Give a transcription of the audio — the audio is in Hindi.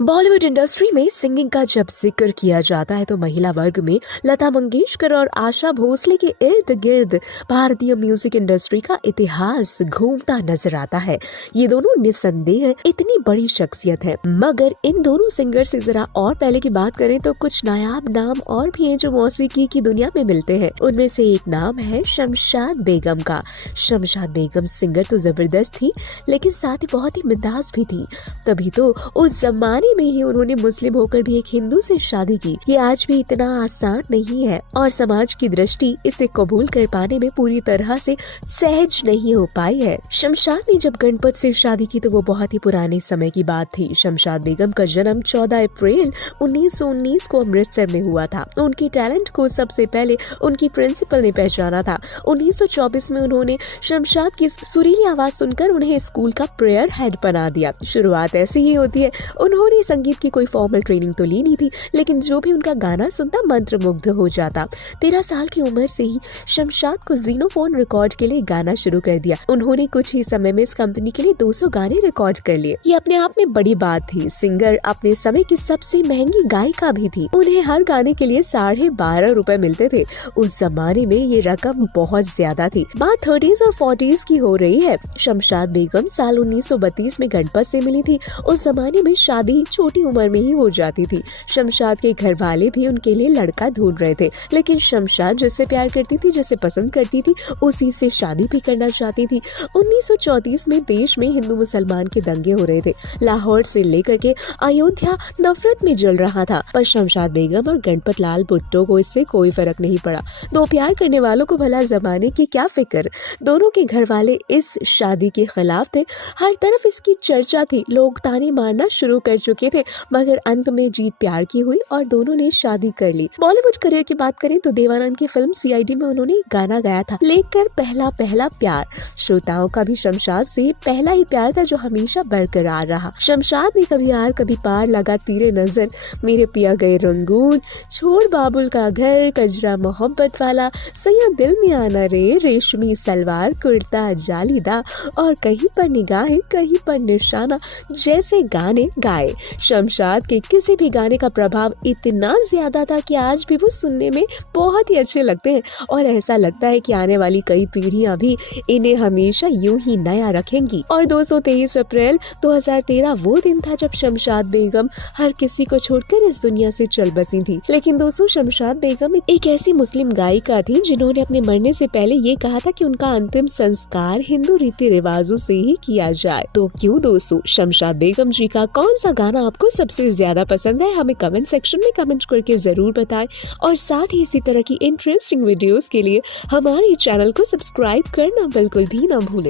बॉलीवुड इंडस्ट्री में सिंगिंग का जब जिक्र किया जाता है तो महिला वर्ग में लता मंगेशकर और आशा भोसले के इर्द गिर्द भारतीय म्यूजिक इंडस्ट्री का इतिहास घूमता नजर आता है। ये दोनों निस्संदेह इतनी बड़ी शख्सियत है, मगर इन दोनों सिंगर से जरा और पहले की बात करें तो कुछ नायाब नाम और भी हैं जो मौसीकी की दुनिया में मिलते हैं। उनमें से एक नाम है शमशाद बेगम का। शमशाद बेगम सिंगर तो जबरदस्त थी, लेकिन साथ ही बहुत ही मिजाज भी थी। तभी तो उस जमाने में ही उन्होंने मुस्लिम होकर भी एक हिंदू से शादी की। ये आज भी इतना आसान नहीं है और समाज की दृष्टि इसे कबूल कर पाने में पूरी तरह से सहज नहीं हो पाई है। शमशाद ने जब गणपत से शादी की तो वो बहुत ही पुराने समय की बात थी। शमशाद बेगम का जन्म 14 अप्रैल 1919 को अमृतसर में हुआ था। उनकी टैलेंट को सबसे पहले उनकी प्रिंसिपल ने पहचाना था। 1924 में उन्होंने शमशाद की सुरीली आवाज सुनकर उन्हें स्कूल का प्रेयर हेड बना दिया। शुरुआत ऐसी ही होती है। उन्होंने संगीत की कोई फॉर्मल ट्रेनिंग तो ली नहीं थी, लेकिन जो भी उनका गाना सुनता मंत्रमुग्ध हो जाता। 13 साल की उम्र से ही शमशाद को ज़ीनोफोन रिकॉर्ड के लिए गाना शुरू कर दिया। उन्होंने कुछ ही समय में इस कंपनी के लिए 200 गाने रिकॉर्ड कर लिए। ये अपने आप में बड़ी बात थी। सिंगर अपने समय की सबसे महंगी गायिका भी थी। उन्हें हर गाने के लिए 12.5 रुपए मिलते थे। उस जमाने में ये रकम बहुत ज्यादा थी। बात 30s और 40s की हो रही है। शमशाद बेगम साल 1932 में गणपत से मिली थी। उस जमाने में शादी छोटी उम्र में ही हो जाती थी। शमशाद के घर वाले भी उनके लिए लड़का ढूंढ रहे थे, लेकिन शमशाद जिससे प्यार करती थी, जिसे पसंद करती थी, उसी से शादी भी करना चाहती थी। 1934 में देश में हिंदू मुसलमान के दंगे हो रहे थे। लाहौर से लेकर के अयोध्या नफरत में जल रहा था, पर शमशाद बेगम और गणपत लाल भुट्टो को इससे कोई फर्क नहीं पड़ा। दो प्यार करने वालों को भला जमाने की क्या फिक्र। दोनों के घर वाले इस शादी के खिलाफ थे। हर तरफ इसकी चर्चा थी। लोग ताने मारना शुरू कर चुके थे, मगर अंत में जीत प्यार की हुई और दोनों ने शादी कर ली। बॉलीवुड करियर की बात करें तो देवानंद की फिल्म सीआईडी में उन्होंने गाना गाया था, लेकर पहला पहला प्यार। श्रोताओं का भी शमशाद से पहला ही प्यार था जो हमेशा बरकरार रहा। शमशाद ने कभी आर कभी पार, लगा तीरे नजर, मेरे पिया गए रंगून, छोड़ बाबुल का घर, कजरा मोहब्बत वाला, सैया दिल में आना रे, रेशमी सलवार कुर्ता जालीदा और कहीं पर निगाहें कहीं पर निशाना जैसे गाने गाए। शमशाद के किसी भी गाने का प्रभाव इतना ज्यादा था कि आज भी वो सुनने में बहुत ही अच्छे लगते हैं और ऐसा लगता है कि आने वाली कई पीढ़ियां भी इन्हें हमेशा यूं ही नया रखेंगी। और दोस्तों 23 अप्रैल 2013 वो दिन था जब शमशाद बेगम हर किसी को छोड़कर इस दुनिया से चल बसी थी। लेकिन दोस्तों शमशाद बेगम एक ऐसी मुस्लिम गायिका थी जिन्होंने अपने मरने से पहले ये कहा था कि उनका अंतिम संस्कार हिंदू रीति रिवाजों से ही किया जाए। तो क्यों दोस्तों, शमशाद बेगम जी का कौन सा गाना आपको सबसे ज्यादा पसंद है? हमें कमेंट सेक्शन में कमेंट करके जरूर बताएं और साथ ही इसी तरह की इंटरेस्टिंग वीडियोस के लिए हमारे चैनल को सब्सक्राइब करना बिल्कुल भी ना भूलें।